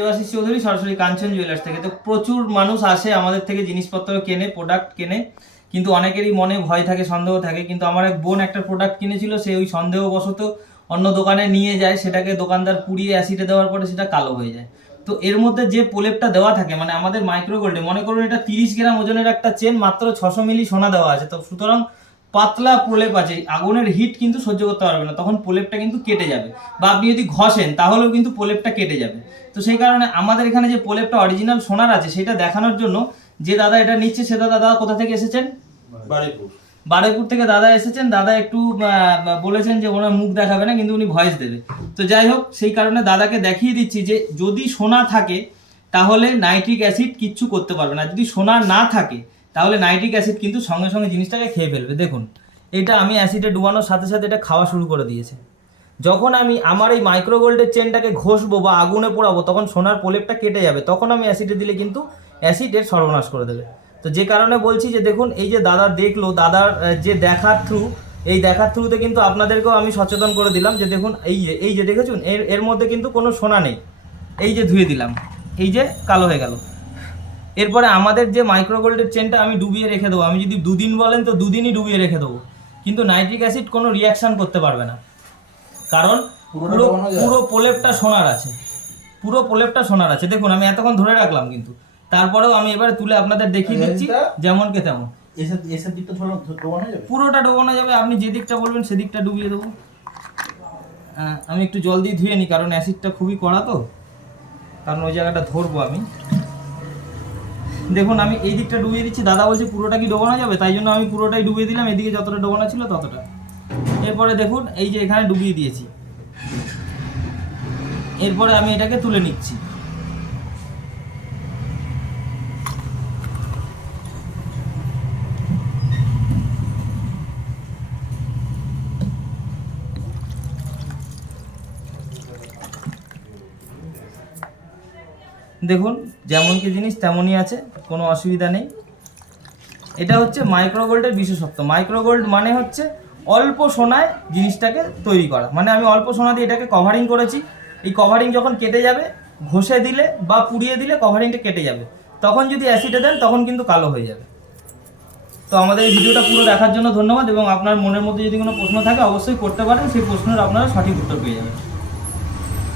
দেবাশিস চৌধুরী, সরাসরি কাঞ্চন জুয়েলার্স থেকে। তো প্রচুর মানুষ আসে আমাদের থেকে জিনিসপত্র কেনে, প্রোডাক্ট কেনে, কিন্তু অনেকেরই মনে ভয় থাকে, সন্দেহ থাকে। কিন্তু আমার এক বোন একটা প্রোডাক্ট কিনেছিল, সে ওই সন্দেহবশত অন্য দোকানে নিয়ে যায়, সেটাকে দোকানদার পুড়িয়ে অ্যাসিডে দেওয়ার পরে সেটা কালো হয়ে যায়। তো এর মধ্যে যে প্রলেপটা দেওয়া থাকে, মানে আমাদের মাইক্রো গোল্ডে, মনে করুন এটা 30 গ্রাম ওজনের একটা চেন, মাত্র 600 মিলি সোনা দেওয়া আছে। তো সুতরাং পাতলা প্রলেপ আছে, আগুনের হিট কিন্তু সহ্য করতে পারবে না, তখন প্রলেপটা কিন্তু কেটে যাবে, বা আপনি যদি ঘষেন তাহলেও কিন্তু প্রলেপটা কেটে যাবে। তো সেই কারণে আমাদের এখানে যে প্রলেপটা অরিজিনাল সোনার আছে সেটা দেখানোর জন্য যে দাদা এটা নিচ্ছে, সে দাদা কোথা থেকে এসেছেন? বারুইপুর থেকে দাদা এসেছেন। দাদা একটু বলেছেন যে ওনার মুখ দেখাবে না, কিন্তু উনি ভয়েস দেবে। তো যাই হোক, সেই কারণে দাদাকে দেখিয়ে দিচ্ছি যে যদি সোনা থাকে তাহলে নাইট্রিক অ্যাসিড কিচ্ছু করতে পারবে না, যদি সোনা না থাকে তাহলে নাইট্রিক অ্যাসিড কিন্তু সঙ্গে সঙ্গে জিনিসটাকে খেয়ে ফেলবে। দেখুন, এটা আমি অ্যাসিডে ডুবানোর সাথে সাথে এটা খাওয়া শুরু করে দিয়েছে। যখন আমি আমার এই মাইক্রো গোল্ডের চেনটাকে ঘষবো বা আগুনে পোড়াবো, তখন সোনার প্রলেপটা কেটে যাবে, তখন আমি অ্যাসিডে দিলে কিন্তু অ্যাসিড এর সর্বনাশ করে দেবে। তো যে কারণে বলছি যে দেখুন, এই যে দাদা দেখলো, দাদার যে দেখার থ্রু, এই দেখার থ্রুতে কিন্তু আপনাদেরকেও আমি সচেতন করে দিলাম যে দেখুন, এই যে দেখেছুন, এর মধ্যে কিন্তু কোনো সোনা নেই। এই যে ধুয়ে দিলাম, এই যে কালো হয়ে গেল। এরপরে আমাদের যে মাইক্রো গোল্ডের চেনটা আমি ডুবিয়ে রেখে দেবো, আমি যদি 2 দিন বলেন তো 2 দিনই ডুবিয়ে রেখে দেবো, কিন্তু নাইট্রিক অ্যাসিড কোনো রিয়াকশান করতে পারবে না, কারণ পুরো প্রলেপটা সোনার আছে, পুরো প্রলেপটা সোনার আছে। দেখুন, আমি এতক্ষণ ধরে রাখলাম, কিন্তু তারপরেও আমি এবারে তুলে আপনাদের দেখিয়ে দিচ্ছি যেমন কে তেমন। পুরোটা ডোবানো যাবে, আপনি যে দিকটা বলবেন সেদিকটা ডুবিয়ে দেবো। আমি একটু জল দিয়ে ধুয়ে নিই, কারণ অ্যাসিডটা খুবই কড়া, তো কারণ ওই জায়গাটা ধরবো আমি। দেখুন, আমি এই দিকটা ডুবিয়ে দিচ্ছি, দাদা বলছে পুরোটা কি ডোবানো যাবে, তাই জন্য আমি পুরোটাই ডুবিয়ে দিলাম, এদিকে যতটা ডোবানো ছিল ততটা। এরপরে দেখুন, এই যে এখানে ডুবিয়ে দিয়েছি, এরপরে আমি এটাকে তুলে নিচ্ছি। দেখুন, যেমন কি জিনিস তেমনই আছে, কোনো অসুবিধা নেই। এটা হচ্ছে মাইক্রো গোল্ডের বিশেষত্ব। মাইক্রো গোল্ড মানে হচ্ছে অল্প সোনায় জিনিসটাকে তৈরি করা, মানে আমি অল্প সোনা দিয়ে এটাকে কভারিং করেছি। এই কভারিং যখন কেটে যাবে, ঘষে দিলে বা পুড়িয়ে দিলে কভারিংটা কেটে যাবে, তখন যদি অ্যাসিডে দেন তখন কিন্তু কালো হয়ে যাবে। তো আমাদের এই ভিডিওটা পুরো দেখার জন্য ধন্যবাদ, এবং আপনার মনের মধ্যে যদি কোনো প্রশ্ন থাকে অবশ্যই করতে পারেন, সেই প্রশ্নের আপনারা সঠিক উত্তর পেয়ে যাবেন।